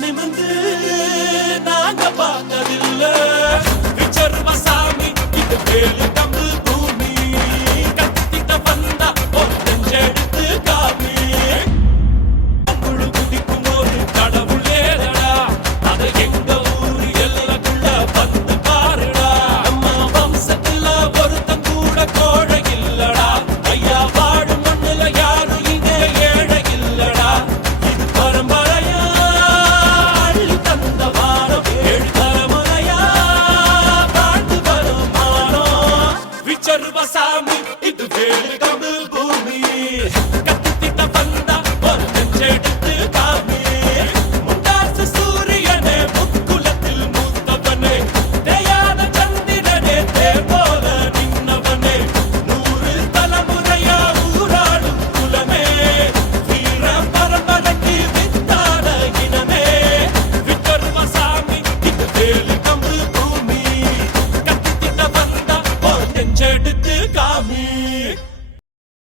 நிமிந்து நாங்க பார்த்ததில்லை விச்சர்வசாமி இது வேலு கம்பு பூமி கத்திட்ட வந்தா ஒரு நெஞ்செடுத்து காமி முழு குதிக்கும் ஒரு கடவுள் ஏதடா அது எங்க ஊரு எல்லக்குள்ள வந்து பாருடா நம்ம வம்சத்துல ஒருத்தன் கூட கோழை இல்லடா ஐயா வாடும் மண்ணுல யாரும் இங்க ஏழை இல்லடா இது பரம்பரையா அள்ளி தந்த வாரம் ஏழு தலைமுறையா வாழ்ந்து வரும் மானம் விச்சர்வசாமி இது வேலு கம்பு பூமி